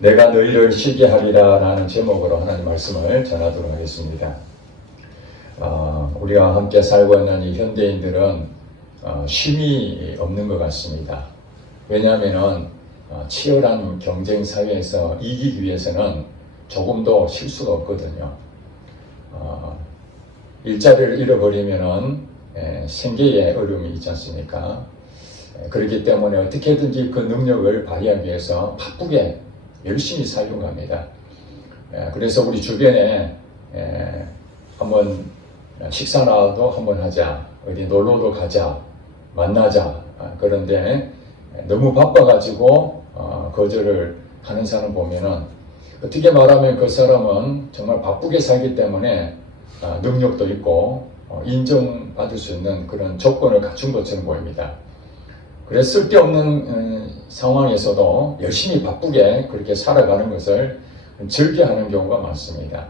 내가 너희를 쉬게 하리라 라는 제목으로 하나님 말씀을 전하도록 하겠습니다. 우리가 함께 살고 있는 이 현대인들은 쉼이 없는 것 같습니다. 왜냐하면 치열한 경쟁 사회에서 이기기 위해서는 조금도 쉴 수가 없거든요. 일자리를 잃어버리면 생계에 어려움이 있지 않습니까? 그렇기 때문에 어떻게든지 그 능력을 발휘하기 위해서 바쁘게 열심히 살려고 합니다. 그래서 우리 주변에 한번 식사라도 한번 하자, 어디 놀러도 가자, 만나자. 그런데 너무 바빠가지고 거절을 하는 사람 보면은 어떻게 말하면 그 사람은 정말 바쁘게 살기 때문에 능력도 있고 인정받을 수 있는 그런 조건을 갖춘 것처럼 보입니다. 그래서 쓸데없는 상황에서도 열심히 바쁘게 그렇게 살아가는 것을 즐겨하는 경우가 많습니다.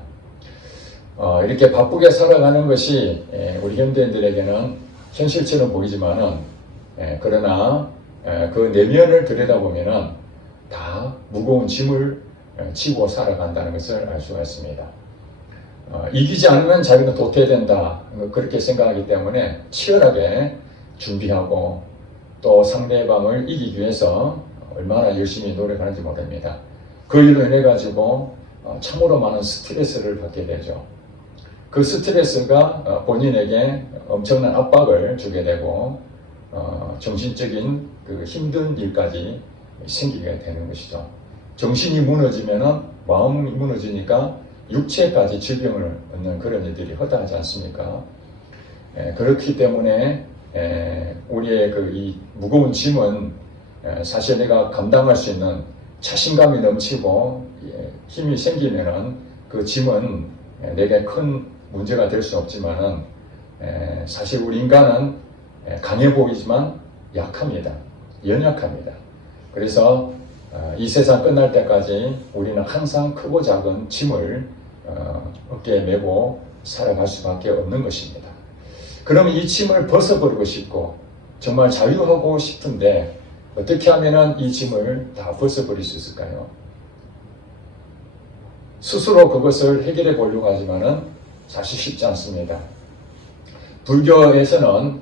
이렇게 바쁘게 살아가는 것이 우리 현대인들에게는 현실처럼 보이지만은 그러나 그 내면을 들여다보면은 다 무거운 짐을 지고 살아간다는 것을 알 수가 있습니다. 이기지 않으면 자기는 도태된다 그렇게 생각하기 때문에 치열하게 준비하고 또 상대방을 이기기 위해서 얼마나 열심히 노력하는지 모릅니다. 그 일로 인해 가지고 참으로 많은 스트레스를 받게 되죠. 그 스트레스가 본인에게 엄청난 압박을 주게 되고 정신적인 그 힘든 일까지 생기게 되는 것이죠. 정신이 무너지면은 마음이 무너지니까 육체까지 질병을 얻는 그런 일들이 허다하지 않습니까? 그렇기 때문에 우리의 이 무거운 짐은 사실 내가 감당할 수 있는 자신감이 넘치고 힘이 생기면은 그 짐은 내게 큰 문제가 될 수 없지만은 사실 우리 인간은 강해 보이지만 약합니다. 연약합니다. 그래서 이 세상 끝날 때까지 우리는 항상 크고 작은 짐을 어깨에 메고 살아갈 수밖에 없는 것입니다. 그럼 이 짐을 벗어버리고 싶고 정말 자유하고 싶은데 어떻게 하면 이 짐을 다 벗어버릴 수 있을까요? 스스로 그것을 해결해 보려고 하지만은 사실 쉽지 않습니다. 불교에서는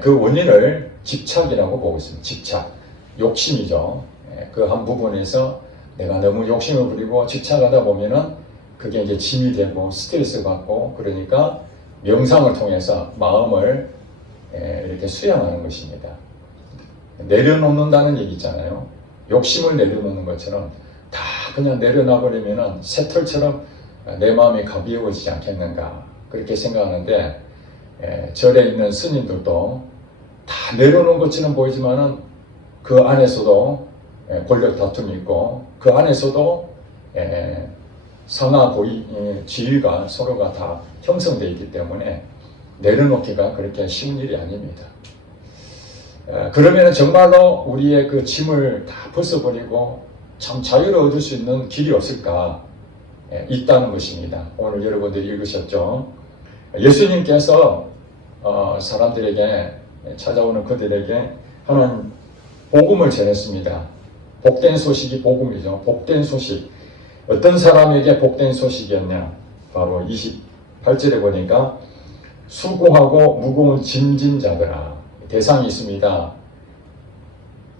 그 원인을 집착이라고 보고 있습니다. 집착, 욕심이죠. 그 한 부분에서 내가 너무 욕심을 부리고 집착하다 보면은 그게 이제 짐이 되고 스트레스 받고 그러니까 명상을 통해서 마음을 이렇게 수양하는 것입니다. 내려놓는다는 얘기 있잖아요. 욕심을 내려놓는 것처럼 다 그냥 내려놔버리면은 새털처럼 내 마음이 가벼워지지 않겠는가 그렇게 생각하는데 절에 있는 스님들도 다 내려놓은 것처럼 보이지만은 그 안에서도 권력 다툼이 있고 그 안에서도 상하 고위 지위가 서로가 다 형성되어 있기 때문에 내려놓기가 그렇게 쉬운 일이 아닙니다. 그러면 정말로 우리의 그 짐을 다 벗어버리고 참 자유를 얻을 수 있는 길이 없을까? 있다는 것입니다. 오늘 여러분들이 읽으셨죠? 예수님께서 사람들에게 찾아오는 그들에게 하는 복음을 전했습니다. 복된 소식이 복음이죠. 복된 소식. 어떤 사람에게 복된 소식이었냐? 바로 28절에 보니까 수고하고 무거운 짐진 자들아. 대상이 있습니다.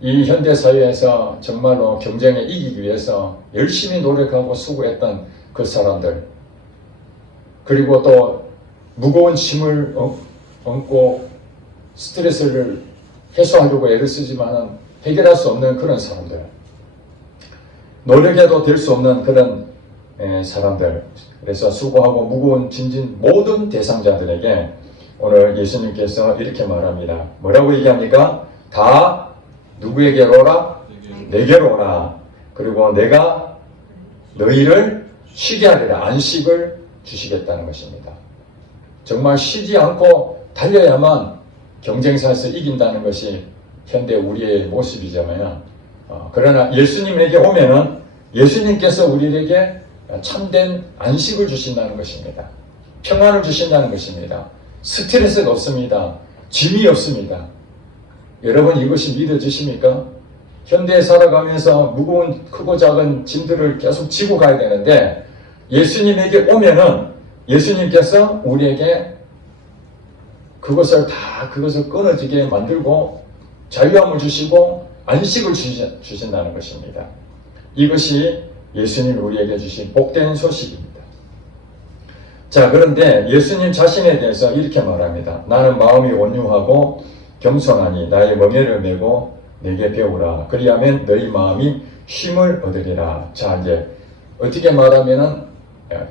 이 현대사회에서 정말로 경쟁에 이기기 위해서 열심히 노력하고 수고했던 그 사람들, 그리고 또 무거운 짐을 얹고 스트레스를 해소하려고 애를 쓰지만 해결할 수 없는 그런 사람들, 노력해도 될 수 없는 그런 사람들, 그래서 수고하고 무거운 짐진 모든 대상자들에게 오늘 예수님께서 이렇게 말합니다. 뭐라고 얘기합니까? 다 누구에게로 오라? 내게로 오라. 그리고 내가 너희를 쉬게 하리라. 안식을 주시겠다는 것입니다. 정말 쉬지 않고 달려야만 경쟁사에서 이긴다는 것이 현대 우리의 모습이잖아요. 그러나 예수님에게 오면은 예수님께서 우리에게 참된 안식을 주신다는 것입니다. 평안을 주신다는 것입니다. 스트레스가 없습니다. 짐이 없습니다. 여러분 이것이 믿어지십니까? 현대에 살아가면서 무거운 크고 작은 짐들을 계속 지고 가야 되는데 예수님에게 오면은 예수님께서 우리에게 그것을 끊어지게 만들고 자유함을 주시고 안식을 주신다는 것입니다. 이것이 예수님이 우리에게 주신 복된 소식입니다. 자, 그런데 예수님 자신에 대해서 이렇게 말합니다. 나는 마음이 온유하고 겸손하니 나의 멍에를 메고 내게 배우라. 그리하면 너희 마음이 쉼을 얻으리라. 자, 이제 어떻게 말하면은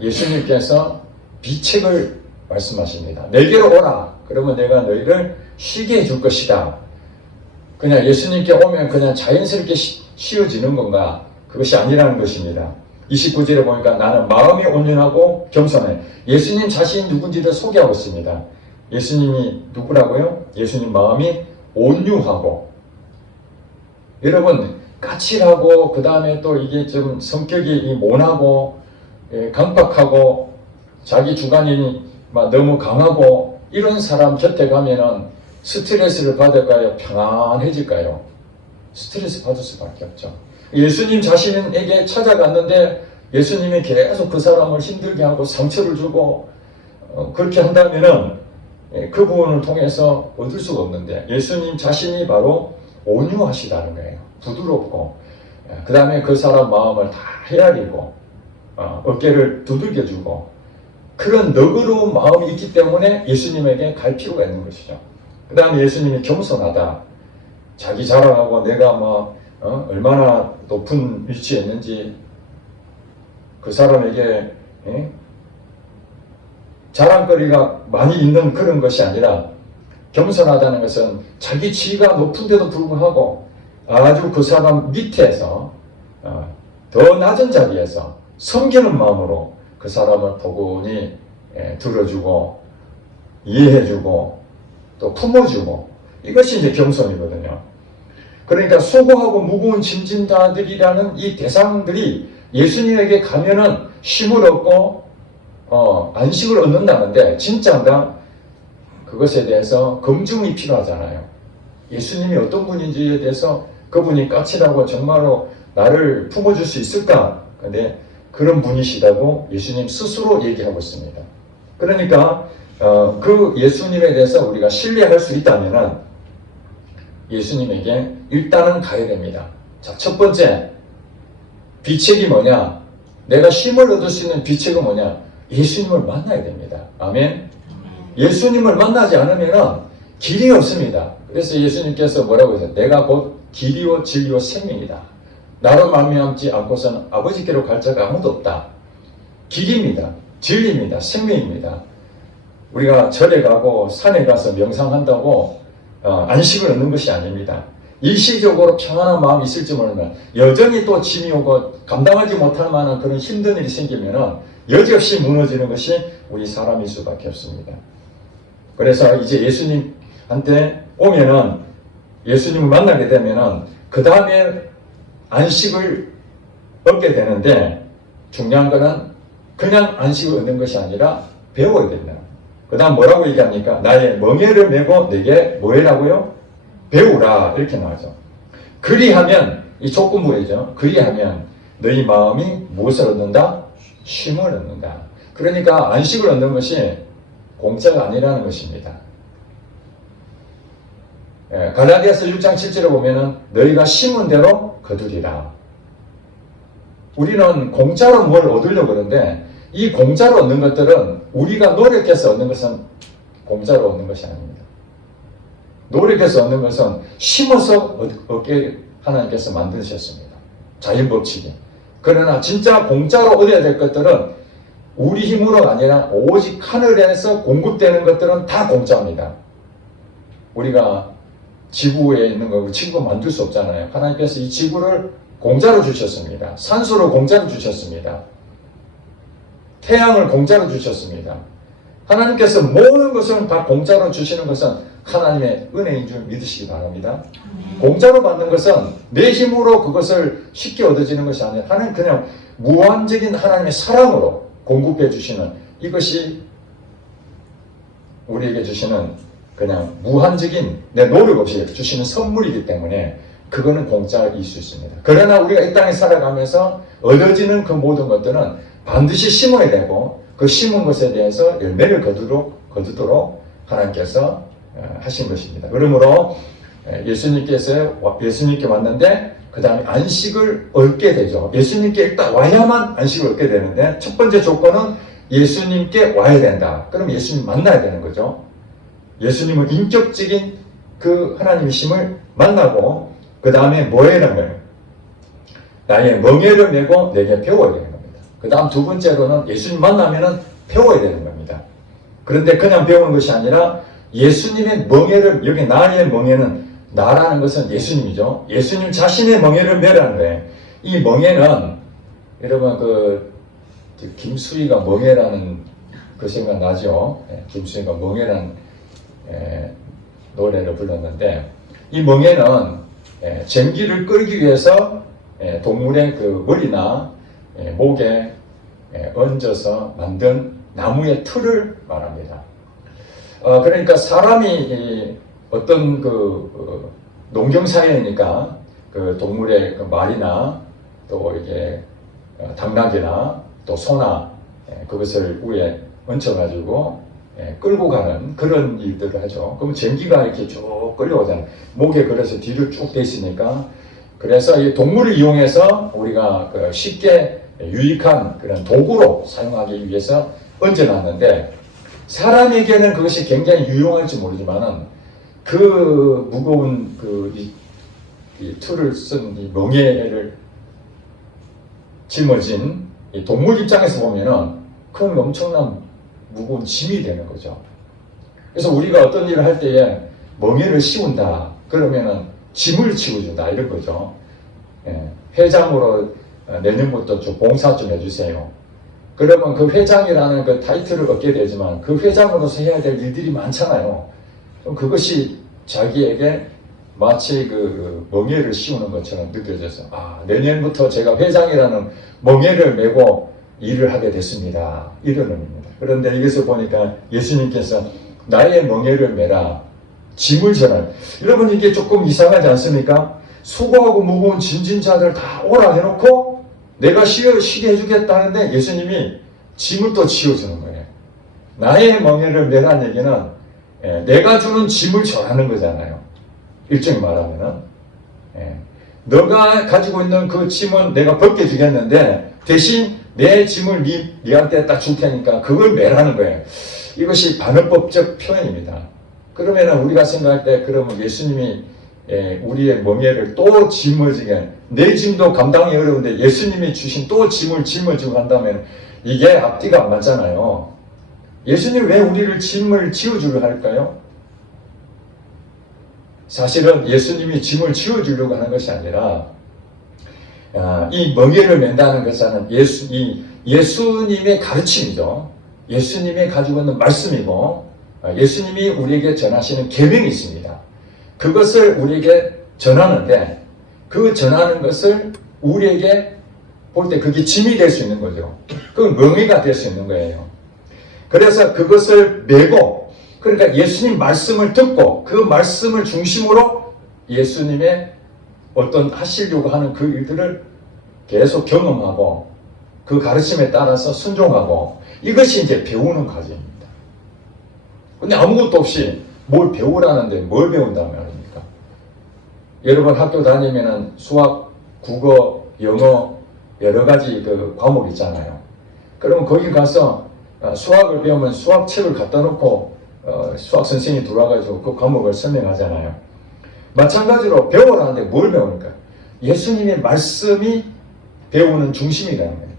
예수님께서 비책을 말씀하십니다. 내게로 오라. 그러면 내가 너희를 쉬게 해줄 것이다. 그냥 예수님께 오면 그냥 자연스럽게 쉬어지는 건가? 그것이 아니라는 것입니다. 29절에 보니까 나는 마음이 온유하고 겸손해. 예수님 자신이 누군지를 소개하고 있습니다. 예수님이 누구라고요? 예수님 마음이 온유하고, 여러분 까칠하고 그 다음에 또 이게 좀 성격이 모나고 강박하고 자기 주관이 막 너무 강하고 이런 사람 곁에 가면은 스트레스를 받을까요? 평안해질까요? 스트레스 받을 수밖에 없죠. 예수님 자신에게 찾아갔는데 예수님이 계속 그 사람을 힘들게 하고 상처를 주고 그렇게 한다면은 그 부분을 통해서 얻을 수가 없는데 예수님 자신이 바로 온유하시다는 거예요. 부드럽고 그 다음에 그 사람 마음을 다 헤아리고 어깨를 두들겨주고 그런 너그러운 마음이 있기 때문에 예수님에게 갈 필요가 있는 것이죠. 그 다음에 예수님이 겸손하다. 자기 자랑하고 내가 얼마나 높은 위치에 있는지 그 사람에게 자랑거리가 많이 있는 그런 것이 아니라 겸손하다는 것은 자기 지위가 높은데도 불구하고 아주 그 사람 밑에서 더 낮은 자리에서 섬기는 마음으로 그 사람을 포근히 들어주고 이해해주고 또 품어주고 이것이 이제 겸손이거든요. 그러니까 수고하고 무거운 짐진자들이라는 이 대상들이 예수님에게 가면은 쉼을 얻고 안식을 얻는다는데 진짜인가? 그것에 대해서 검증이 필요하잖아요. 예수님이 어떤 분인지에 대해서 그분이 까칠하고 정말로 나를 품어줄 수 있을까? 근데 그런 분이시다고 예수님 스스로 얘기하고 있습니다. 그러니까 그 예수님에 대해서 우리가 신뢰할 수 있다면은 예수님에게 일단은 가야 됩니다. 자, 첫 번째 비책이 뭐냐? 내가 쉼을 얻을 수 있는 비책은 뭐냐? 예수님을 만나야 됩니다. 아멘. 예수님을 만나지 않으면 길이 없습니다. 그래서 예수님께서 뭐라고 했어요? 내가 곧 길이요 진리요 생명이다. 나로 말미암지 않고서는 아버지께로 갈 자가 아무도 없다. 길입니다. 진리입니다. 생명입니다. 우리가 절에 가고 산에 가서 명상한다고 안식을 얻는 것이 아닙니다. 일시적으로 평안한 마음이 있을지 모르면 여전히 또 짐이 오고 감당하지 못할 만한 그런 힘든 일이 생기면 여지없이 무너지는 것이 우리 사람일 수밖에 없습니다. 그래서 이제 예수님한테 오면은 예수님을 만나게 되면은 그 다음에 안식을 얻게 되는데 중요한 거는 그냥 안식을 얻는 것이 아니라 배워야 된다. 그 다음 뭐라고 얘기합니까? 나의 멍에를 메고 내게 뭐 해라고요? 배우라 이렇게 나오죠. 그리하면 이 조건부이죠. 그리하면 너희 마음이 무엇을 얻는다? 쉼을 얻는다. 그러니까 안식을 얻는 것이 공짜가 아니라는 것입니다. 갈라디아서 6장 7절에 보면은 너희가 심은 대로 거두리라. 우리는 공짜로 뭘 얻으려고 그러는데 이 공짜로 얻는 것들은 우리가 노력해서 얻는 것은 공짜로 얻는 것이 아닙니다. 노력해서 얻는 것은 심어서 얻게 하나님께서 만드셨습니다. 자연법칙이. 그러나 진짜 공짜로 얻어야 될 것들은 우리 힘으로가 아니라 오직 하늘에서 공급되는 것들은 다 공짜입니다. 우리가 지구에 있는 거 지구 만들 수 없잖아요. 하나님께서 이 지구를 공짜로 주셨습니다. 산소를 공짜로 주셨습니다. 태양을 공짜로 주셨습니다. 하나님께서 모든 것을 다 공짜로 주시는 것은 하나님의 은혜인 줄 믿으시기 바랍니다. 공짜로 받는 것은 내 힘으로 그것을 쉽게 얻어지는 것이 아니라 하나님 그냥 무한적인 하나님의 사랑으로 공급해 주시는 이것이 우리에게 주시는 그냥 무한적인 내 노력 없이 주시는 선물이기 때문에 그거는 공짜일 수 있습니다. 그러나 우리가 이 땅에 살아가면서 얻어지는 그 모든 것들은 반드시 심어야 되고 그 심은 것에 대해서 열매를 거두도록 하나님께서 하신 것입니다. 그러므로 예수님께 왔는데 그 다음에 안식을 얻게 되죠. 예수님께 일단 와야만 안식을 얻게 되는데 첫 번째 조건은 예수님께 와야 된다. 그럼 예수님 만나야 되는 거죠. 예수님은 인격적인 그 하나님이심을 만나고 그 다음에 뭐해라면 나의 멍에를 메고 내게 배워야 되는 겁니다. 그 다음 두 번째로는 예수님 만나면은 배워야 되는 겁니다. 그런데 그냥 배우는 것이 아니라 예수님의 멍에를, 여기 나의 멍에는 나라는 것은 예수님이죠. 예수님 자신의 멍에를 메라는 거예요. 이 멍에는 여러분 김수희가 멍에라는 그 생각 나죠. 김수희가 멍에라는 노래를 불렀는데 이 멍에는 전기를 끌기 위해서 동물의 그 머리나 목에 얹어서 만든 나무의 틀을 말합니다. 그러니까 사람이 어떤 농경사회니까 그 동물의 그 말이나 또 이게 당나귀나 또 소나 그것을 위에 얹혀가지고 끌고 가는 그런 일들을 하죠. 그럼 전기가 이렇게 쭉 끌려오잖아요. 목에 걸어서 뒤로 쭉 돼 있으니까. 그래서 이 동물을 이용해서 우리가 쉽게 유익한 그런 도구로 사용하기 위해서 얹어놨는데 사람에게는 그것이 굉장히 유용할지 모르지만은 그 무거운 이 틀을 쓴 이 멍에를 짊어진 이 동물 입장에서 보면은 그건 엄청난 무거운 짐이 되는 거죠. 그래서 우리가 어떤 일을 할 때에 멍에를 씌운다 그러면은 짐을 치워준다 이런 거죠. 회장으로 내년부터 좀 봉사 좀 해주세요. 그러면 그 회장이라는 그 타이틀을 얻게 되지만 그 회장으로서 해야 될 일들이 많잖아요. 그럼 그것이 자기에게 마치 그 멍에를 씌우는 것처럼 느껴져서 내년부터 제가 회장이라는 멍에를 메고 일을 하게 됐습니다. 이런 의미입니다. 그런데 여기서 보니까 예수님께서 나의 멍에를 메라 짐을 전할. 여러분 이게 조금 이상하지 않습니까? 수고하고 무거운 짐진 자들 다 오라 해놓고 내가 쉬게 해주겠다는데 예수님이 짐을 또 치워주는 거예요. 나의 멍에를 메라는 얘기는 내가 주는 짐을 전하는 거잖아요. 일종의 말하면은 너가 가지고 있는 그 짐은 내가 벗겨주겠는데 대신 내 짐을 네한테 딱 줄 테니까 그걸 메라는 거예요. 이것이 반어법적 표현입니다. 그러면 우리가 생각할 때 그러면 예수님이 우리의 멍에를 또 짊어지게 내 짐도 감당이 어려운데 예수님이 주신 또 짐을 짊어지고 한다면 이게 앞뒤가 안 맞잖아요. 예수님 왜 우리를 짐을 지어주려 할까요? 사실은 예수님이 짐을 지어주려고 하는 것이 아니라 이 멍에를 맨다는 것은 예수님의 가르침이죠. 예수님이 가지고 있는 말씀이고 예수님이 우리에게 전하시는 계명이 있습니다. 그것을 우리에게 전하는데 그 전하는 것을 우리에게 볼 때 그게 짐이 될 수 있는 거죠. 그건 멍에가 될 수 있는 거예요. 그래서 그것을 메고 그러니까 예수님 말씀을 듣고 그 말씀을 중심으로 예수님의 어떤 하시려고 하는 그 일들을 계속 경험하고 그 가르침에 따라서 순종하고 이것이 이제 배우는 과정입니다. 근데 아무것도 없이 뭘 배우라는데 뭘 배운다는 말입니까? 여러분 학교 다니면은 수학, 국어, 영어 여러 가지 그 과목 있잖아요. 그러면 거기 가서 수학을 배우면 수학책을 갖다 놓고 수학 선생님이 들어와가지고 그 과목을 설명하잖아요. 마찬가지로 배우라는데 뭘 배우니까? 예수님의 말씀이 배우는 중심이라는 거예요.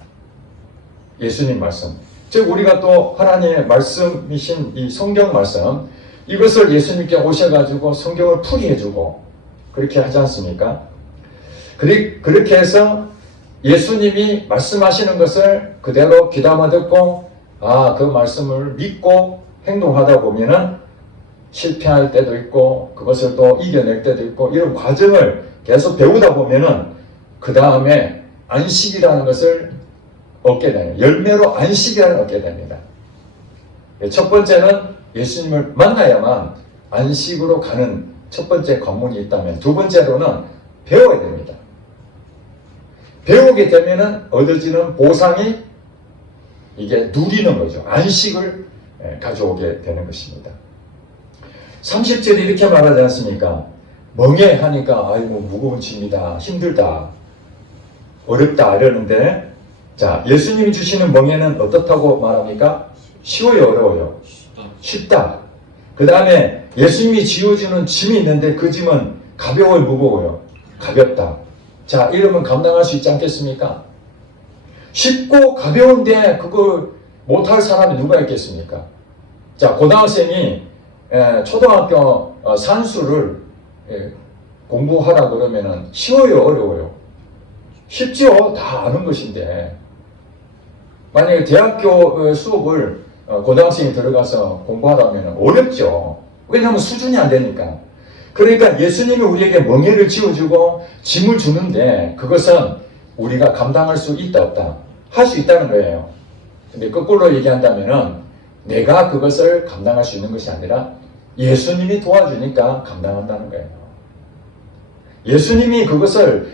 예수님 말씀. 즉 우리가 또 하나님의 말씀이신 이 성경 말씀 이것을 예수님께 오셔가지고 성경을 풀이해주고 그렇게 하지 않습니까? 그렇게 해서 예수님이 말씀하시는 것을 그대로 귀담아 듣고 그 말씀을 믿고 행동하다 보면은 실패할 때도 있고 그것을 또 이겨낼 때도 있고 이런 과정을 계속 배우다 보면은 그 다음에 안식이라는 것을 얻게 됩니다. 열매로 안식이라는 걸 얻게 됩니다. 첫 번째는 예수님을 만나야만 안식으로 가는 첫 번째 관문이 있다면 두 번째로는 배워야 됩니다. 배우게 되면은 얻어지는 보상이 이게 누리는 거죠. 안식을 가져오게 되는 것입니다. 30절에 이렇게 말하지 않습니까? 멍해하니까 아이고 무거운 짐이다, 힘들다, 어렵다 이러는데, 자, 예수님이 주시는 멍해는 어떻다고 말합니까? 쉬워요, 어려워요? 쉽다. 그 다음에 예수님이 지어주는 짐이 있는데 그 짐은 가벼워요, 무거워요? 가볍다. 자, 이러면 감당할 수 있지 않겠습니까? 쉽고 가벼운데 그걸 못할 사람이 누가 있겠습니까? 자, 고등학생이 초등학교 산수를 공부하라 그러면은 쉬워요, 어려워요? 쉽죠. 다 아는 것인데. 만약에 대학교 수업을 고등학생이 들어가서 공부하라면 어렵죠. 왜냐하면 수준이 안 되니까. 그러니까 예수님이 우리에게 멍에를 지어주고 짐을 주는데 그것은 우리가 감당할 수 있다 없다? 할 수 있다는 거예요. 근데 거꾸로 얘기한다면은 내가 그것을 감당할 수 있는 것이 아니라 예수님이 도와주니까 감당한다는 거예요. 예수님이 그것을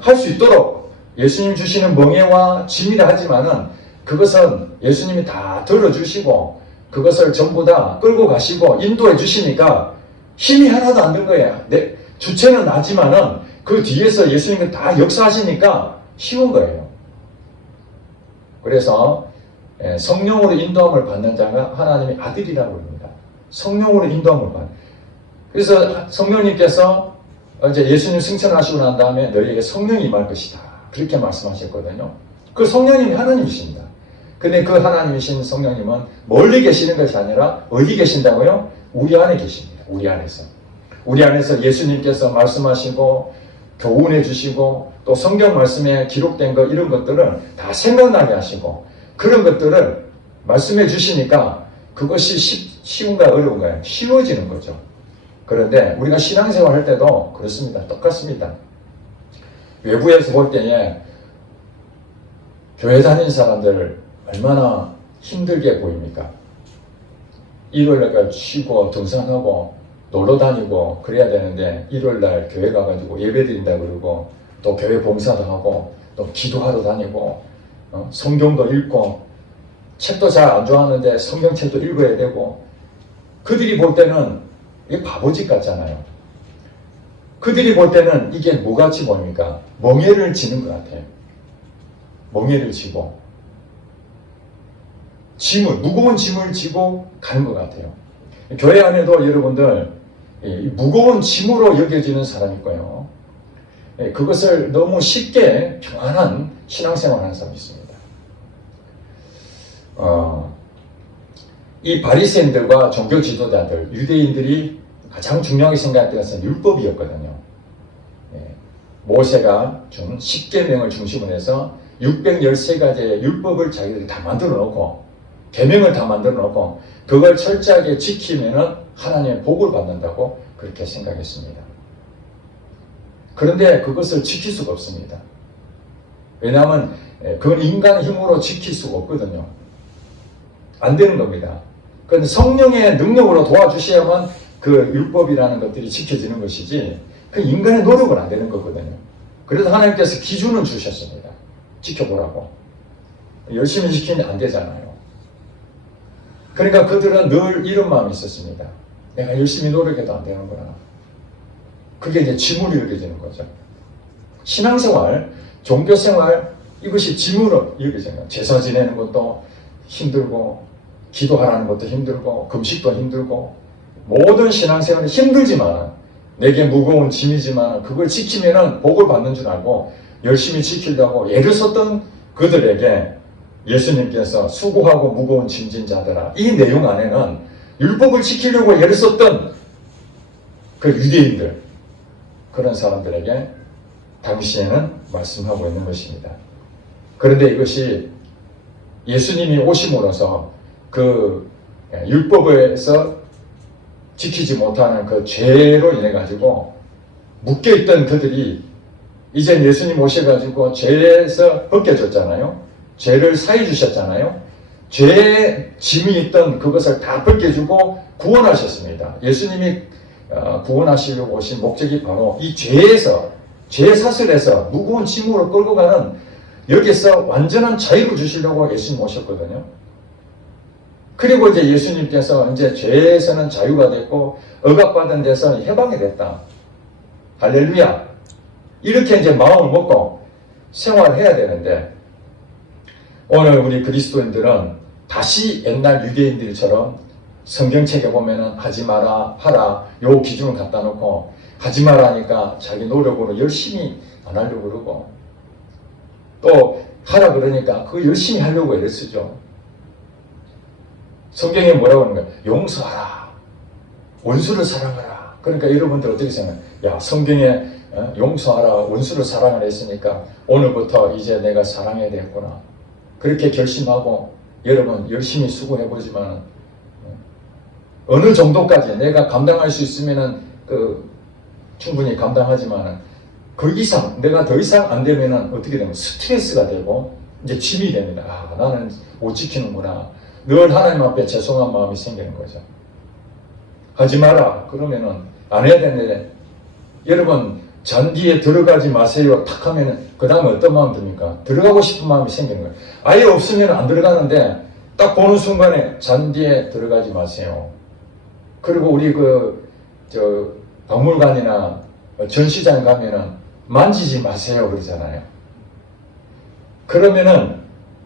할 수 있도록 예수님 주시는 멍에와 짐이라 하지만은 그것은 예수님이 다 들어주시고 그것을 전부 다 끌고 가시고 인도해 주시니까 힘이 하나도 안 든 거예요. 주체는 나지만은 그 뒤에서 예수님이 다 역사하시니까 쉬운 거예요. 그래서 성령으로 인도함을 받는 자가 하나님의 아들이라고 합니다. 성령으로 인도함을 받는. 그래서 성령님께서 이제 예수님 승천하시고 난 다음에 너희에게 성령이 임할 것이다. 그렇게 말씀하셨거든요. 그 성령님이 하나님이십니다. 근데 그 하나님이신 성령님은 멀리 계시는 것이 아니라 어디 계신다고요? 우리 안에 계십니다. 우리 안에서. 우리 안에서 예수님께서 말씀하시고 교훈해 주시고 또 성경 말씀에 기록된 것 이런 것들을 다 생각나게 하시고 그런 것들을 말씀해 주시니까 그것이 쉬운가 어려운가요? 쉬워지는 거죠. 그런데 우리가 신앙생활 할 때도 그렇습니다. 똑같습니다. 외부에서 볼 때에 교회 다니는 사람들을 얼마나 힘들게 보입니까? 일요일날 쉬고 등산하고 놀러 다니고 그래야 되는데 일요일날 교회 가가지고 예배 드린다 그러고 또 교회 봉사도 하고 또 기도하러 다니고 성경도 읽고 책도 잘 안 좋아하는데 성경책도 읽어야 되고 그들이 볼 때는 이게 바보짓 같잖아요. 그들이 볼 때는 이게 뭐같이 보입니까? 멍에를 지는 것 같아요. 멍에를 지고 무거운 짐을 지고 가는 것 같아요. 교회 안에도 여러분들 무거운 짐으로 여겨지는 사람이 있고요. 그것을 너무 쉽게 평안한 신앙생활을 하는 사람이 있습니다. 이 바리새인들과 종교 지도자들, 유대인들이 가장 중요하게 생각했던 것은 율법이었거든요. 모세가 준 10계명을 중심으로 해서 613가지의 율법을 자기들이 다 만들어 놓고 계명을 다 만들어 놓고 그걸 철저하게 지키면은 하나님의 복을 받는다고 그렇게 생각했습니다. 그런데 그것을 지킬 수가 없습니다. 왜냐하면 그건 인간의 힘으로 지킬 수가 없거든요. 안 되는 겁니다. 그런데 성령의 능력으로 도와주셔야만 그 율법이라는 것들이 지켜지는 것이지 그 인간의 노력은 안 되는 거거든요. 그래서 하나님께서 기준을 주셨습니다. 지켜보라고. 열심히 지키면 안 되잖아요. 그러니까 그들은 늘 이런 마음이 있었습니다. 내가 열심히 노력해도 안 되는구나. 그게 이제 짐으로 여겨지는 거죠. 신앙생활, 종교생활 이것이 짐으로 여겨지는 거예요. 제사 지내는 것도 힘들고 기도하라는 것도 힘들고 금식도 힘들고 모든 신앙생활이 힘들지만 내게 무거운 짐이지만 그걸 지키면은 복을 받는 줄 알고 열심히 지키려고 애를 썼던 그들에게 예수님께서 수고하고 무거운 짐진 자들아 이 내용 안에는 율법을 지키려고 애를 썼던 그 유대인들 그런 사람들에게 당시에는 말씀하고 있는 것입니다. 그런데 이것이 예수님이 오심으로써 그 율법에서 지키지 못하는 그 죄로 인해 가지고 묶여있던 그들이 이제 예수님 오셔가지고 죄에서 벗겨졌잖아요. 죄를 사해 주셨잖아요. 죄의 짐이 있던 그것을 다 벗겨주고 구원하셨습니다. 예수님이 구원하시려고 오신 목적이 바로 이 죄에서 죄 사슬에서 무거운 짐으로 끌고 가는 여기서 완전한 자유를 주시려고 예수님 오셨거든요. 그리고 이제 예수님께서 이제 죄에서는 자유가 됐고 억압받은 데서는 해방이 됐다. 할렐루야. 이렇게 이제 마음을 먹고 생활해야 되는데 오늘 우리 그리스도인들은 다시 옛날 유대인들처럼 성경책에 보면은 하지 마라, 하라 요 기준을 갖다 놓고 하지 마라 하니까 자기 노력으로 열심히 안 하려고 그러고 또 하라 그러니까 그거 열심히 하려고 애를 쓰죠. 성경에 뭐라고 하는 거야? 용서하라. 원수를 사랑하라. 그러니까 여러분들 어떻게 생각해요? 야, 성경에 용서하라, 원수를 사랑하라 했으니까 오늘부터 이제 내가 사랑해야 되겠구나. 그렇게 결심하고 여러분 열심히 수고해보지만 어느 정도까지 내가 감당할 수 있으면은 충분히 감당하지만 그 이상 내가 더 이상 안 되면은 어떻게 되면 스트레스가 되고 이제 짐이 됩니다. 아, 나는 못 지키는구나. 늘 하나님 앞에 죄송한 마음이 생기는 거죠. 하지 마라. 그러면은 안 해야 되는데 여러분 잔디에 들어가지 마세요. 탁 하면은 그 다음에 어떤 마음 듭니까? 들어가고 싶은 마음이 생기는 거예요. 아예 없으면 안 들어가는데 딱 보는 순간에 잔디에 들어가지 마세요. 그리고 우리 박물관이나 전시장 가면은 만지지 마세요 그러잖아요. 그러면은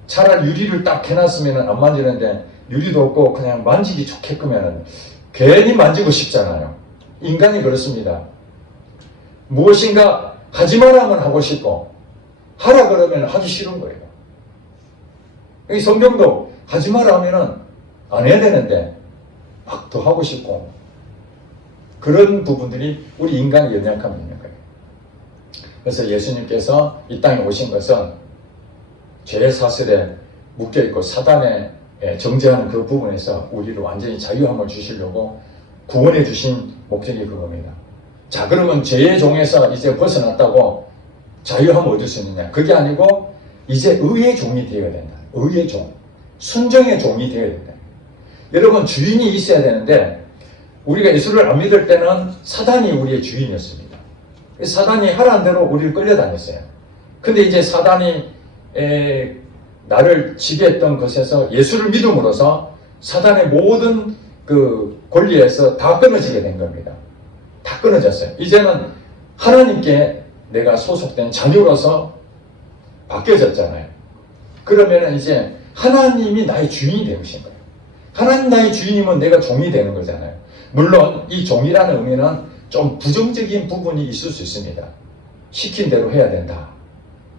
차라리 유리를 딱 해놨으면 안 만지는데 유리도 없고 그냥 만지기 좋게끔은 괜히 만지고 싶잖아요. 인간이 그렇습니다. 무엇인가 하지 말라면 하고 싶고 하라 그러면 하기 싫은 거예요. 이 성경도 하지 마라 하면은 안 해야 되는데 막 더 하고 싶고 그런 부분들이 우리 인간의 연약함이 있는 거예요. 그래서 예수님께서 이 땅에 오신 것은 죄 사슬에 묶여있고 사단에 정죄하는 그 부분에서 우리를 완전히 자유함을 주시려고 구원해 주신 목적이 그겁니다. 자, 그러면 죄의 종에서 이제 벗어났다고 자유함을 얻을 수 있느냐? 그게 아니고 이제 의의 종이 되어야 된다. 의의 종. 순정의 종이 되어야 된다. 여러분 주인이 있어야 되는데 우리가 예수를 안 믿을 때는 사단이 우리의 주인이었습니다. 사단이 하라는 대로 우리를 끌려다녔어요. 근데 이제 사단이 나를 지배했던 것에서 예수를 믿음으로써 사단의 모든 그 권리에서 다 끊어지게 된 겁니다. 다 끊어졌어요. 이제는 하나님께 내가 소속된 자녀로서 바뀌어졌잖아요. 그러면 이제 하나님이 나의 주인이 되신 거예요. 하나님 나의 주인이면 내가 종이 되는 거잖아요. 물론 이 종이라는 의미는 좀 부정적인 부분이 있을 수 있습니다. 시킨 대로 해야 된다.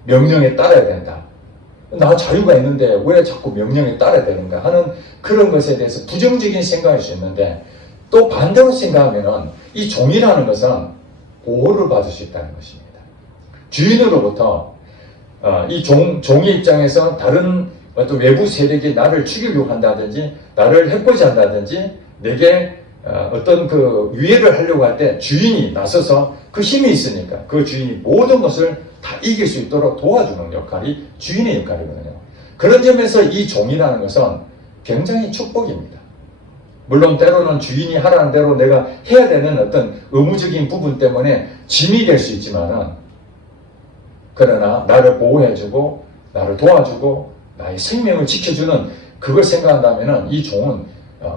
명령에 따라야 된다. 나 자유가 있는데 왜 자꾸 명령에 따라야 되는가 하는 그런 것에 대해서 부정적인 생각일 수 있는데 또 반대로 생각하면 이 종이라는 것은 보호를 받을 수 있다는 것입니다. 주인으로부터 이 종의 입장에서 다른 어떤 외부 세력이 나를 죽이려고 한다든지 나를 해코지 한다든지 내게 어떤 그 위해를 하려고 할 때 주인이 나서서 그 힘이 있으니까 그 주인이 모든 것을 다 이길 수 있도록 도와주는 역할이 주인의 역할이거든요. 그런 점에서 이 종이라는 것은 굉장히 축복입니다. 물론 때로는 주인이 하라는 대로 내가 해야 되는 어떤 의무적인 부분 때문에 짐이 될 수 있지만은 그러나 나를 보호해주고 나를 도와주고 나의 생명을 지켜주는 그걸 생각한다면은 이 종은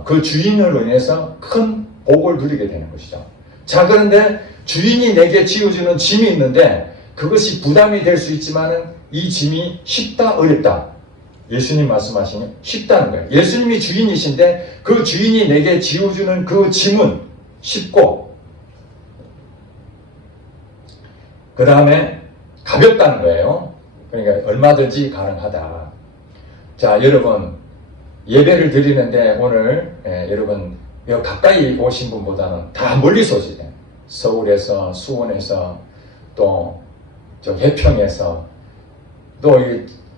그 주인으로 인해서 큰 복을 누리게 되는 것이죠. 자, 그런데 주인이 내게 지어주는 짐이 있는데 그것이 부담이 될 수 있지만은 이 짐이 쉽다 어렵다. 예수님 말씀하시면 쉽다는 거예요. 예수님이 주인이신데 그 주인이 내게 지어주는 그 짐은 쉽고 그 다음에 가볍다는 거예요. 그러니까 얼마든지 가능하다. 자, 여러분 예배를 드리는데 오늘 여러분 가까이 오신 분보다는 다 멀리서 오시네요. 서울에서, 수원에서, 또 해평에서, 또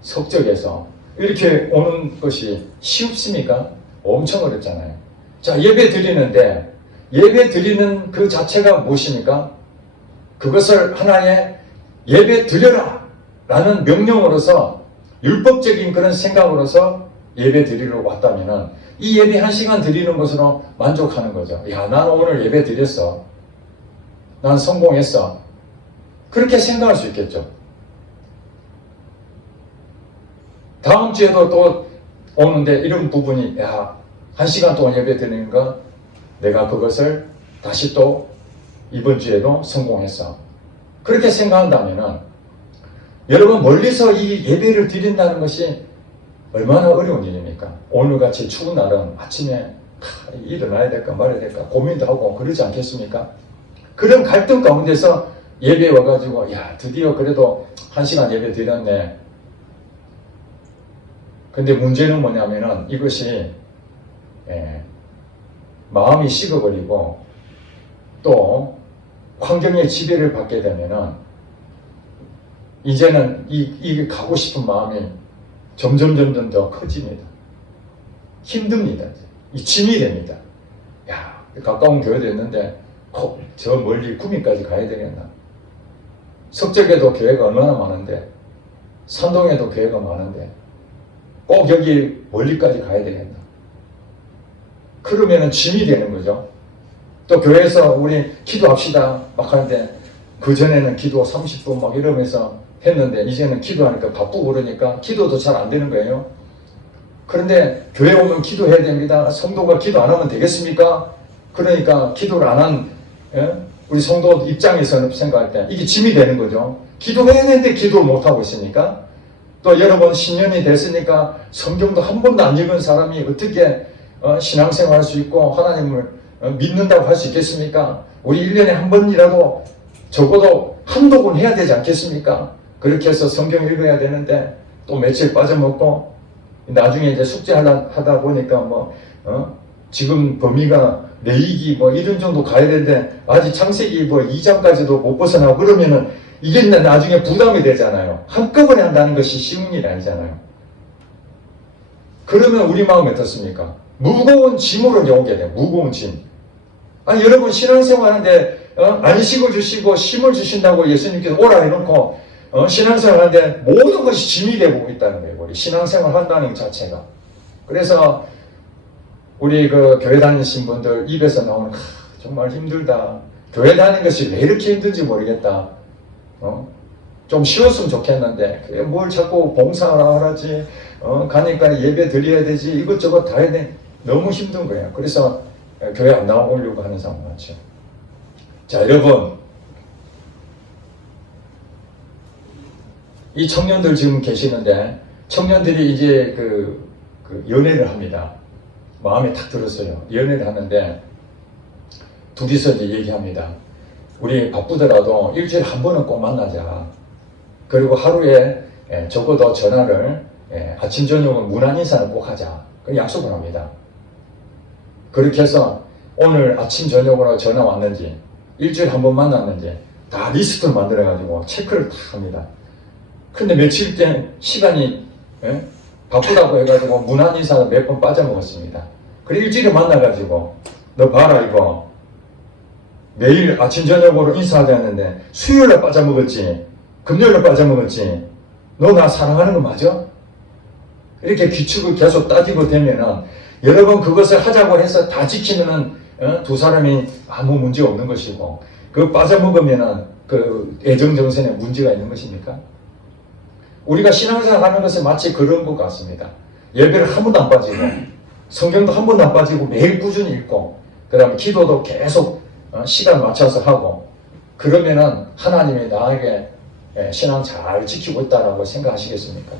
석적에서 이렇게 오는 것이 쉽습니까? 엄청 어렵잖아요. 자, 예배 드리는데 예배 드리는 그 자체가 무엇입니까? 그것을 하나의 예배 드려라 라는 명령으로서 율법적인 그런 생각으로서 예배 드리러 왔다면은 이 예배 1시간 드리는 것으로 만족하는 거죠. 야, 난 오늘 예배 드렸어. 난 성공했어. 그렇게 생각할 수 있겠죠. 다음 주에도 또 오는데 이런 부분이, 야, 1시간 동안 예배 드리는가? 내가 그것을 다시 또 이번 주에도 성공했어. 그렇게 생각한다면은 여러분, 멀리서 이 예배를 드린다는 것이 얼마나 어려운 일입니까? 오늘같이 추운 날은 아침에 일어나야 될까 말아야 될까 고민도 하고 그러지 않겠습니까? 그런 갈등 가운데서 예배에 와가지고, 야, 드디어 그래도 1시간 예배 드렸네. 근데 문제는 뭐냐면은 이것이 마음이 식어버리고 또 환경의 지배를 받게 되면은 이제는 이 가고 싶은 마음이 점점 더 커집니다. 힘듭니다. 이 짐이 됩니다. 야, 가까운 교회도 있는데 저 멀리 구미까지 가야 되겠나? 석적에도 교회가 얼마나 많은데, 산동에도 교회가 많은데 꼭 여기 멀리까지 가야 되겠나? 그러면은 짐이 되는 거죠. 또 교회에서 우리 기도합시다 막 하는데 그전에는 기도 30분 막 이러면서 했는데 이제는 기도하니까 바쁘고 그러니까 기도도 잘 안 되는 거예요. 그런데 교회 오면 기도해야 됩니다. 성도가 기도 안 하면 되겠습니까? 그러니까 기도를 안 한 우리 성도 입장에서는 생각할 때 이게 짐이 되는 거죠. 기도해야 되는데 기도를 못하고 있으니까. 또 여러분, 10년이 됐으니까 성경도 한 번도 안 읽은 사람이 어떻게 신앙생활 할 수 있고 하나님을 믿는다고 할 수 있겠습니까? 우리 1년에 한 번이라도 적어도 한독은 해야 되지 않겠습니까? 그렇게 해서 성경 읽어야 되는데 또 며칠 빠져먹고 나중에 이제 숙제하다 보니까 지금 범위가 레위기 이런 정도 가야 되는데 아직 창세기 2장까지도 못 벗어나고 그러면은 이게 나중에 부담이 되잖아요. 한꺼번에 한다는 것이 쉬운 일이 아니잖아요. 그러면 우리 마음이 어떻습니까? 무거운 짐으로 이제 오게 돼요. 무거운 짐. 아니, 여러분 신앙생활 하는데 안식을 주시고 쉼을 주신다고 예수님께서 오라 해놓고 신앙생활 하는데 모든 것이 짐이 되고 있다는 거예요. 우리 신앙생활 한다는 것 자체가. 그래서 우리 그 교회 다니신 분들 입에서 나오는 정말 힘들다. 교회 다니는 것이 왜 이렇게 힘든지 모르겠다. 좀 쉬웠으면 좋겠는데 그게 뭘 자꾸 봉사하라 하지. 가니까 예배 드려야 되지. 이것저것 다 해야 돼. 너무 힘든 거예요. 그래서 교회 안 나오려고 하는 사람 많죠. 자, 여러분, 이 청년들 지금 계시는데 청년들이 이제 그 연애를 합니다. 마음에 탁 들었어요. 연애를 하는데 둘이서 이제 얘기합니다. 우리 바쁘더라도 일주일에 한 번은 꼭 만나자. 그리고 하루에 적어도 전화를 아침 저녁은 문안 인사는 꼭 하자. 그 약속을 합니다. 그렇게 해서 오늘 아침 저녁으로 전화 왔는지 일주일에 한 번 만났는지 다 리스트를 만들어가지고 체크를 다 합니다. 근데 며칠 때 시간이 바쁘다고 해가지고 문안 인사가 몇 번 빠져먹었습니다. 그래 일주일에 만나가지고 너 봐라 이거 매일 아침 저녁으로 인사하자 했는데 수요일에 빠져먹었지, 금요일에 빠져먹었지, 너 나 사랑하는 거 맞아? 이렇게 규칙을 계속 따지고 되면은 여러분 그것을 하자고 해서 다 지키면은 두 사람이 아무 문제 없는 것이고 그 빠져먹으면은 그 애정정선에 문제가 있는 것입니까? 우리가 신앙생활 하는 것은 마치 그런 것 같습니다. 예배를 한 번도 안 빠지고 성경도 한 번도 안 빠지고 매일 꾸준히 읽고 그 다음에 기도도 계속 시간 맞춰서 하고 그러면은 하나님이 나에게 신앙 잘 지키고 있다라고 생각하시겠습니까?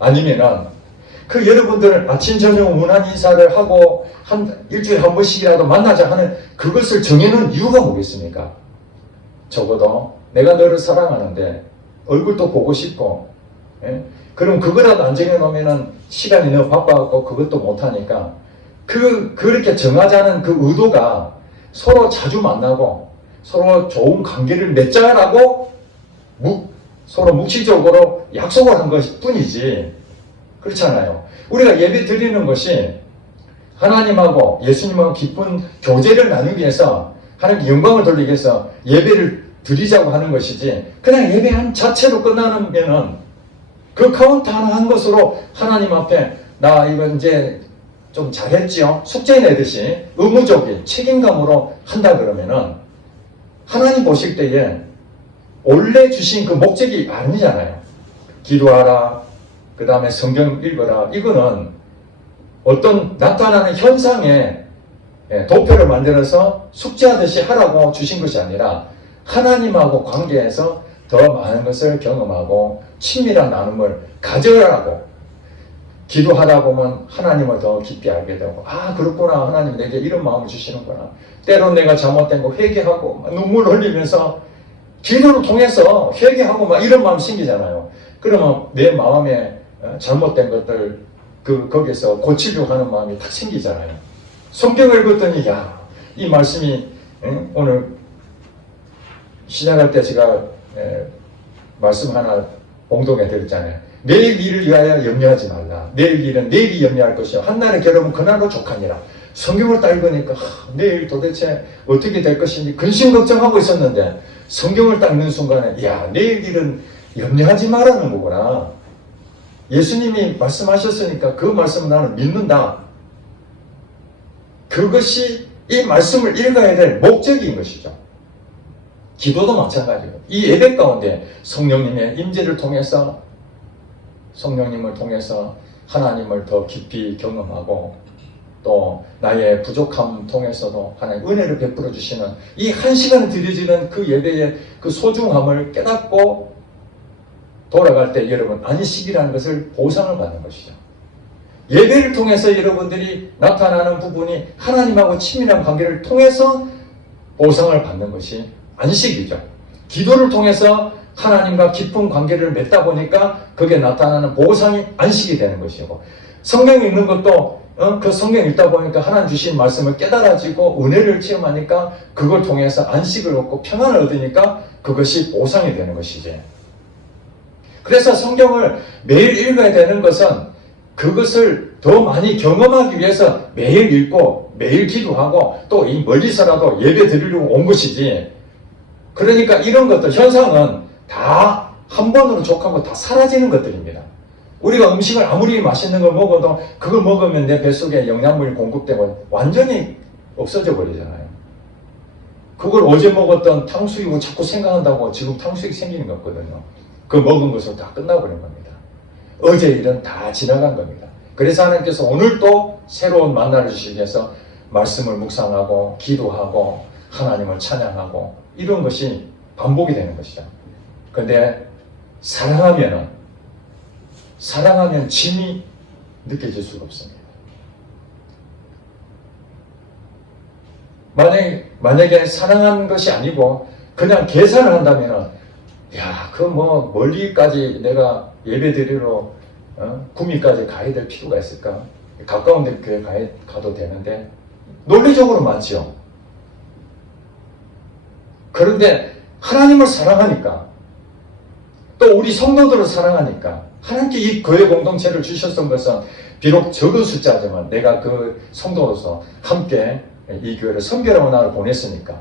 아니면은 그 여러분들 아침 저녁 문안 인사를 하고 일주일에 한 번씩이라도 만나자 하는 그것을 정해놓은 이유가 뭐겠습니까? 적어도 내가 너를 사랑하는데 얼굴도 보고 싶고 그럼 그거라도 안 정해놓으면은 시간이 너무 바빠갖고 그것도 못하니까 그렇게 정하자는 그 의도가 서로 자주 만나고 서로 좋은 관계를 맺자라고 서로 묵시적으로 약속을 한 것 뿐이지. 그렇잖아요. 우리가 예배 드리는 것이 하나님하고 예수님하고 깊은 교제를 나누기 위해서 하나님께 영광을 돌리기 위해서 예배를 드리자고 하는 것이지 그냥 예배한 자체로 끝나면은 그 카운트 하나 한 것으로 하나님 앞에 나 이거 이제 좀 잘했지요? 숙제 내듯이 의무적인 책임감으로 한다 그러면은 하나님 보실 때에 원래 주신 그 목적이 아니잖아요. 기도하라, 그 다음에 성경 읽어라. 이거는 어떤 나타나는 현상에 도표를 만들어서 숙제하듯이 하라고 주신 것이 아니라 하나님하고 관계에서 더 많은 것을 경험하고 친밀한 나눔을 가져라고, 기도하다 보면 하나님을 더 깊이 알게 되고, 아 그렇구나, 하나님 내게 이런 마음을 주시는구나. 때론 내가 잘못된 거 회개하고 막 눈물 흘리면서 기도를 통해서 회개하고 막 이런 마음 생기잖아요. 그러면 내 마음에 잘못된 것들 거기서 고치려고 하는 마음이 딱 생기잖아요. 성경을 읽었더니 야, 이 말씀이 오늘 시작할 때 제가 말씀 하나 봉독해 드렸잖아요. 내일 일을 위하여 염려하지 말라. 내일 일은 내일이 염려할 것이요 한날의 괴로움은 그날로 족하니라. 성경을 딱 읽으니까 내일 도대체 어떻게 될 것인지 근심 걱정하고 있었는데 성경을 딱 읽는 순간에 야, 내일 일은 염려하지 말라는 거구나. 예수님이 말씀하셨으니까 그 말씀을 나는 믿는다. 그것이 이 말씀을 읽어야 될 목적인 것이죠. 기도도 마찬가지고 이 예배 가운데 성령님의 임재를 통해서, 성령님을 통해서 하나님을 더 깊이 경험하고 또 나의 부족함 통해서도 하나님 은혜를 베풀어 주시는 이 한 시간 드려지는 그 예배의 그 소중함을 깨닫고 돌아갈 때 여러분 안식이라는 것을 보상을 받는 것이죠. 예배를 통해서 여러분들이 나타나는 부분이 하나님하고 친밀한 관계를 통해서 보상을 받는 것이 안식이죠. 기도를 통해서 하나님과 깊은 관계를 맺다 보니까 그게 나타나는 보상이 안식이 되는 것이고, 성경 읽는 것도 그 성경 읽다 보니까 하나님 주신 말씀을 깨달아지고 은혜를 체험하니까 그걸 통해서 안식을 얻고 평안을 얻으니까 그것이 보상이 되는 것이지. 그래서 성경을 매일 읽어야 되는 것은 그것을 더 많이 경험하기 위해서 매일 읽고 매일 기도하고 또 이 멀리서라도 예배 드리려고 온 것이지. 그러니까 이런 것들, 현상은 다 한 번으로 족하고 다 사라지는 것들입니다. 우리가 음식을 아무리 맛있는 걸 먹어도 그걸 먹으면 내 뱃속에 영양분이 공급되고 완전히 없어져 버리잖아요. 그걸 어제 먹었던 탕수육을 자꾸 생각한다고 지금 탕수육이 생기는 거거든요. 그 먹은 것으로 다 끝나버린 겁니다. 어제 일은 다 지나간 겁니다. 그래서 하나님께서 오늘 또 새로운 만나를 주시기 위해서 말씀을 묵상하고 기도하고 하나님을 찬양하고 이런 것이 반복이 되는 것이죠. 그런데 사랑하면 짐이 느껴질 수가 없습니다. 만약에 사랑하는 것이 아니고 그냥 계산을 한다면 야, 그 뭐 멀리까지 내가 예배 드리러 구미까지 가야 될 필요가 있을까? 가까운 데 교회 가도 되는데 논리적으로 맞죠. 그런데 하나님을 사랑하니까 또 우리 성도들을 사랑하니까 하나님께 이 교회 공동체를 주셨던 것은 비록 적은 숫자지만 내가 그 성도로서 함께 이 교회를 섬기라고 나를 보냈으니까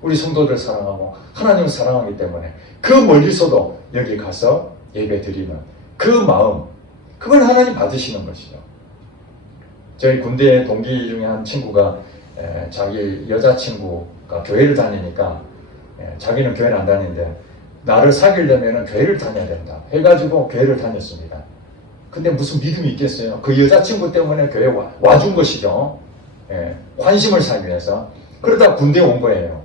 우리 성도들을 사랑하고 하나님을 사랑하기 때문에 그 멀리서도 여기 가서 예배 드리는 그 마음, 그걸 하나님 받으시는 것이죠. 저희 군대 동기 중에 한 친구가 자기 여자친구가 교회를 다니니까 자기는 교회를 안 다니는데 나를 사귀려면 교회를 다녀야 된다 해가지고 교회를 다녔습니다. 근데 무슨 믿음이 있겠어요? 그 여자친구 때문에 교회에 와준 것이죠. 관심을 사기 위해서. 그러다 군대에 온 거예요.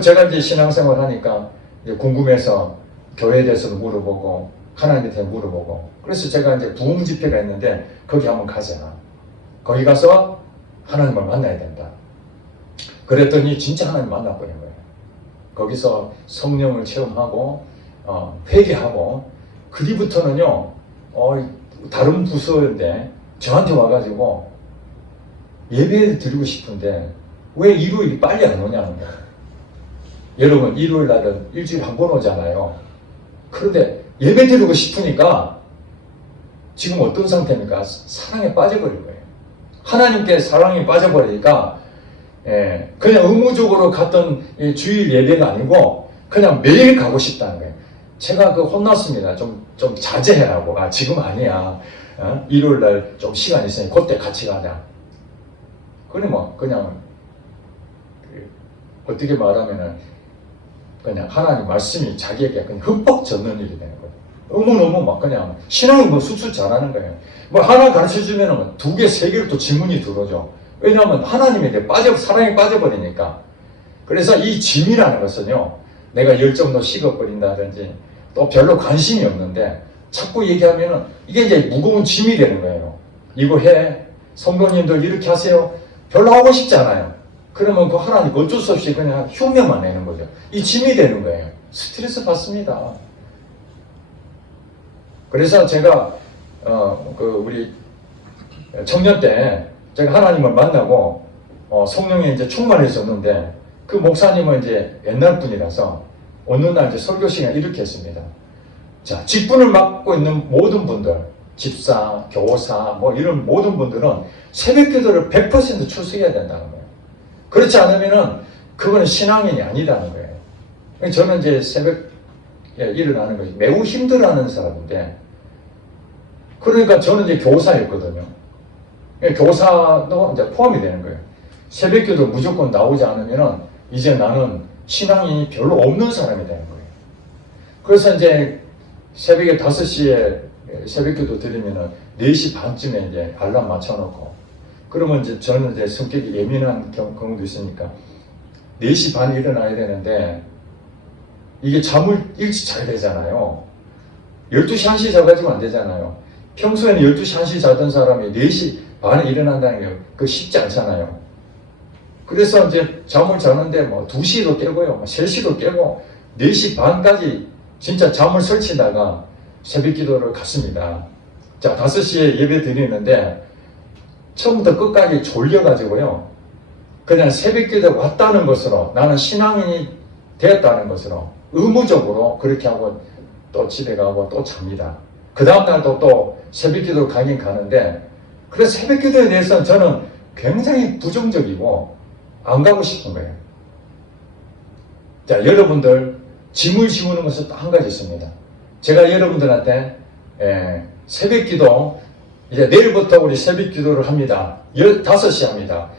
제가 이제 신앙생활 하니까 이제 궁금해서 교회에 대해서도 물어보고 하나님에 대해 물어보고, 그래서 제가 이제 부흥 집회가 있는데 거기 한번 가자. 거기 가서 하나님을 만나야 된다. 그랬더니 진짜 하나님 만나버린 거예요. 거기서 성령을 체험하고 회개하고, 그 뒤부터는요 다른 부서인데 저한테 와가지고 예배 드리고 싶은데 왜 일요일이 빨리 안 오냐는 거예요. 여러분, 일요일 날은 일주일에 한 번 오잖아요. 그런데 예배 드리고 싶으니까 지금 어떤 상태입니까? 사랑에 빠져버린 거예요. 하나님께 사랑에 빠져버리니까 그냥 의무적으로 갔던 주일 예배가 아니고 그냥 매일 가고 싶다는 거예요. 제가 혼났습니다. 좀 자제해라고. 지금 아니야. 일요일 날 좀 시간 있으니 그때 같이 가자. 그냥 어떻게 말하면은 그냥 하나님 말씀이 자기에게 그냥 흠뻑 젖는 일이 되는 거예요. 너무너무 막 그냥 신앙이 뭐 쑥쑥 잘하는 거예요. 뭐 하나 가르쳐 주면은 2개, 3개로 또 질문이 들어오죠. 왜냐하면 하나님에 대해 사랑에 빠져버리니까. 그래서 이 짐이라는 것은요, 내가 열정도 식어버린다든지 또 별로 관심이 없는데 자꾸 얘기하면은 이게 이제 무거운 짐이 되는 거예요. 이거 해. 성도님들 이렇게 하세요. 별로 하고 싶지 않아요. 그러면 그 하나님 어쩔 수 없이 그냥 흉내만 내는 거죠. 이 짐이 되는 거예요. 스트레스 받습니다. 그래서 제가 우리 청년 때 제가 하나님을 만나고 성령에 이제 충만해졌는데 그 목사님은 이제 옛날 분이라서 어느 날 이제 설교 시간에 이렇게 했습니다. 자, 직분을 맡고 있는 모든 분들, 집사, 교사, 뭐 이런 모든 분들은 새벽 기도를 100% 출석해야 된다는 거예요. 그렇지 않으면은 그거는 신앙인이 아니다는 거예요. 저는 이제 새벽에 일어나는 것이 매우 힘들어하는 사람인데, 그러니까 저는 이제 교사였거든요. 교사도 이제 포함이 되는 거예요. 새벽 기도 무조건 나오지 않으면은 이제 나는 신앙이 별로 없는 사람이 되는 거예요. 그래서 이제 새벽에 5시에 새벽 기도 드리면은 4시 반쯤에 이제 알람 맞춰놓고, 그러면 이제 저는 이제 성격이 예민한 경우도 있으니까 4시 반에 일어나야 되는데 이게 잠을 일찍 자야 되잖아요. 12시 1시 자가지고 안 되잖아요. 평소에는 12시 1시 자던 사람이 4시 반에 일어난다는 게 그 쉽지 않잖아요. 그래서 이제 잠을 자는데 뭐 2시도 깨고요, 3시도 깨고 4시 반까지 진짜 잠을 설치다가 새벽 기도를 갔습니다. 자, 5시에 예배 드리는데 처음부터 끝까지 졸려가지고요, 그냥 새벽 기도에 왔다는 것으로, 나는 신앙인이 되었다는 것으로 의무적으로 그렇게 하고 또 집에 가고 또 잡니다. 그 다음날도 또 새벽 기도를 가긴 가는데, 그래서 새벽 기도에 대해서는 저는 굉장히 부정적이고 안 가고 싶은 거예요. 자, 여러분들 짐을 지우는 것은 또 한 가지 있습니다. 제가 여러분들한테 새벽 기도, 이제 내일부터 우리 새벽 기도를 합니다. 15시 합니다.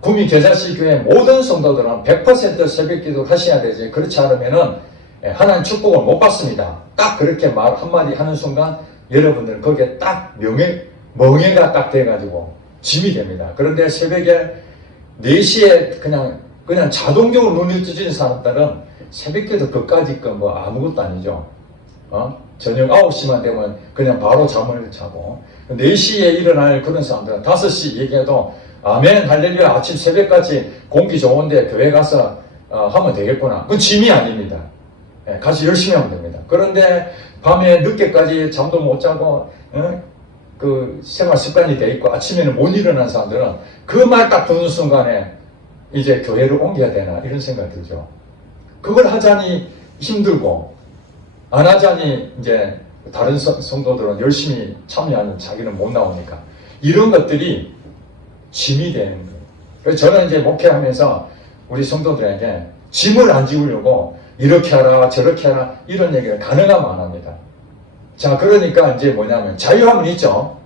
구미 계자시 교회 모든 성도들은 100% 새벽 기도를 하셔야 되지, 그렇지 않으면은 하나님 축복을 못 받습니다. 딱 그렇게 말 한마디 하는 순간 여러분들 거기에 딱 멍해가 딱 돼가지고 짐이 됩니다. 그런데 새벽에 4시에 그냥 자동적으로 눈이 뜨지는 사람들은 새벽 기도 그까짓 건 뭐 아무것도 아니죠. 저녁 9시만 되면 그냥 바로 잠을 자고, 4시에 일어날 그런 사람들은 5시 얘기해도 아멘 할렐루야, 아침 새벽까지 공기 좋은데 교회 가서 하면 되겠구나. 그건 짐이 아닙니다. 같이 열심히 하면 됩니다. 그런데 밤에 늦게까지 잠도 못 자고 그 생활 습관이 돼 있고 아침에는 못 일어난 사람들은 그 말 딱 듣는 순간에 이제 교회를 옮겨야 되나 이런 생각이 들죠. 그걸 하자니 힘들고 안 하자니 이제 다른 성도들은 열심히 참여하는 자기는 못 나오니까 이런 것들이 짐이 되는 거예요. 그래서 저는 이제 목회하면서 우리 성도들에게 짐을 안 지우려고 이렇게 하라 저렇게 하라 이런 얘기를 가능하면 안 합니다. 자, 그러니까 이제 뭐냐면 자유함은 있죠.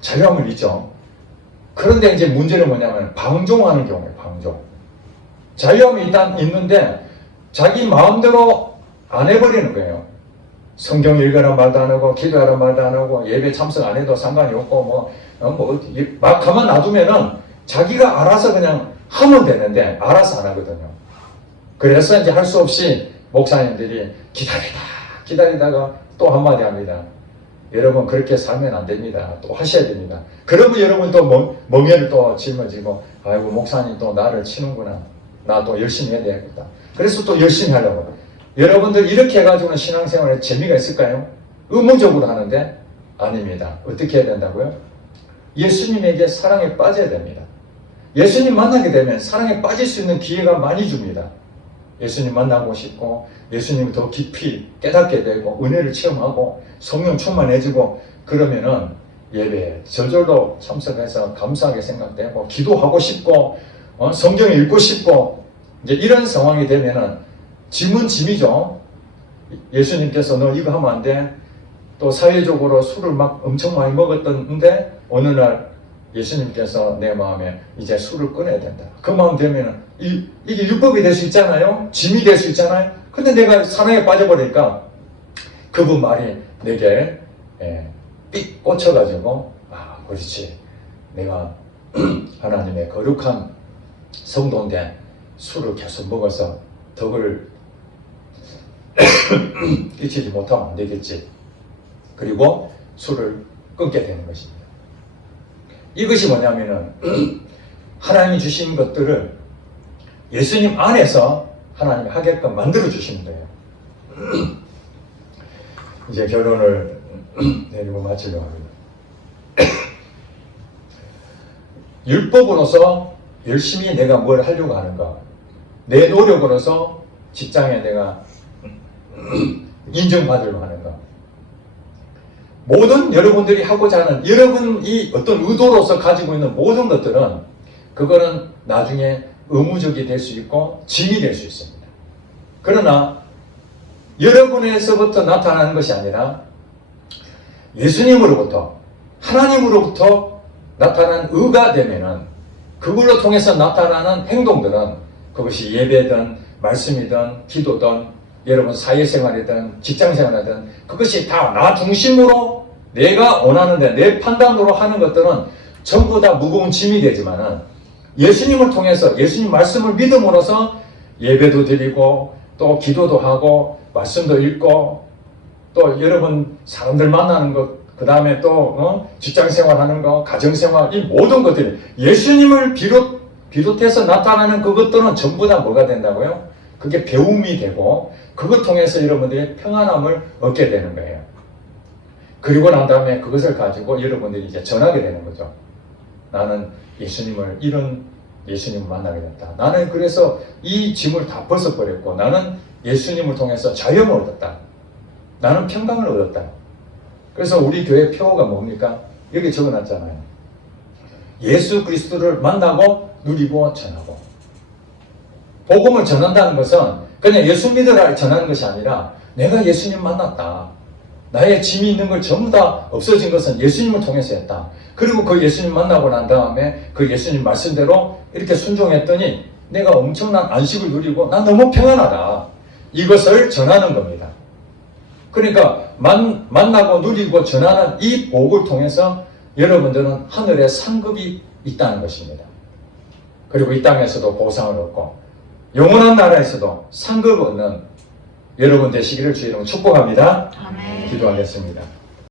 자유함은 있죠. 그런데 이제 문제는 뭐냐면 방종하는 경우예요. 방종. 자유함이 일단 있는데 자기 마음대로 안 해버리는 거예요. 성경 읽으란 말도 안 하고 기도하란 말도 안 하고 예배 참석 안 해도 상관이 없고 막 가만 놔두면은 자기가 알아서 그냥 하면 되는데 알아서 안 하거든요. 그래서 이제 할 수 없이 목사님들이 기다리다가 또 한마디 합니다. 여러분 그렇게 살면 안 됩니다. 또 하셔야 됩니다. 그러면 여러분 또 멍에를 또 짊어지고 아이고 목사님 또 나를 치는구나. 나 또 열심히 해야 되겠다. 그래서 또 열심히 하려고. 여러분들 이렇게 해가지고는 신앙생활에 재미가 있을까요? 의무적으로 하는데 아닙니다. 어떻게 해야 된다고요? 예수님에게 사랑에 빠져야 됩니다. 예수님 만나게 되면 사랑에 빠질 수 있는 기회가 많이 줍니다. 예수님 만나고 싶고 예수님을 더 깊이 깨닫게 되고 은혜를 체험하고 성령 충만해지고 그러면은 예배에 저절로 참석해서 감사하게 생각되고 기도하고 싶고 성경 읽고 싶고 이제 이런 상황이 되면은 짐은 짐이죠. 예수님께서 너 이거 하면 안 돼. 또 사회적으로 술을 막 엄청 많이 먹었던데 어느 날 예수님께서 내 마음에 이제 술을 끊어야 된다. 그 마음 되면은 이게 율법이 될 수 있잖아요. 짐이 될 수 있잖아요. 근데 내가 사랑에 빠져버리니까 그분 말이 내게 삑 꽂혀가지고 그렇지. 내가 하나님의 거룩한 성도인데 술을 계속 먹어서 덕을 끼치지 못하면 안 되겠지. 그리고 술을 끊게 되는 것입니다. 이것이 뭐냐면은 하나님이 주신 것들을 예수님 안에서 하나님이 하게끔 만들어 주시는 거예요. 이제 결론을 내리고 마치려고 합니다. 율법으로서 열심히 내가 뭘 하려고 하는가, 내 노력으로서 직장에 내가 인정받으려고 하는가, 모든 여러분들이 하고자 하는 여러분이 어떤 의도로서 가지고 있는 모든 것들은 그거는 나중에 의무적이 될 수 있고 짐이 될 수 있습니다. 그러나 여러분에서부터 나타나는 것이 아니라 예수님으로부터, 하나님으로부터 나타난 의가 되면은 그걸로 통해서 나타나는 행동들은 그것이 예배든 말씀이든 기도든 여러분 사회생활이든 직장생활이든 그것이 다 나 중심으로 내가 원하는데 내 판단으로 하는 것들은 전부 다 무거운 짐이 되지만은 예수님을 통해서 예수님 말씀을 믿음으로써 예배도 드리고 또 기도도 하고 말씀도 읽고 또 여러분 사람들 만나는 것, 그 다음에 또 직장생활 하는 거, 가정생활, 이 모든 것들이 예수님을 비롯해서 나타나는 그것들은 전부 다 뭐가 된다고요? 그게 배움이 되고 그것 통해서 여러분들이 평안함을 얻게 되는 거예요. 그리고 난 다음에 그것을 가지고 여러분들이 이제 전하게 되는 거죠. 나는 예수님을, 이런 예수님을 만나게 됐다. 나는 그래서 이 짐을 다 벗어버렸고 나는 예수님을 통해서 자유를 얻었다. 나는 평강을 얻었다. 그래서 우리 교회 표어가 뭡니까? 여기 적어놨잖아요. 예수 그리스도를 만나고 누리고 전하고. 복음을 전한다는 것은 그냥 예수 믿으라 전하는 것이 아니라 내가 예수님 만났다. 나의 짐이 있는 걸 전부 다 없어진 것은 예수님을 통해서 했다. 그리고 그 예수님 만나고 난 다음에 그 예수님 말씀대로 이렇게 순종했더니 내가 엄청난 안식을 누리고 난 너무 평안하다. 이것을 전하는 겁니다. 그러니까 만나고 누리고 전하는 이 복을 통해서 여러분들은 하늘의 상급이 있다는 것입니다. 그리고 이 땅에서도 보상을 얻고 영원한 나라에서도 상급을 얻는 여러분 되시기를 주의 이름으로 축복합니다. 아멘. 기도하겠습니다.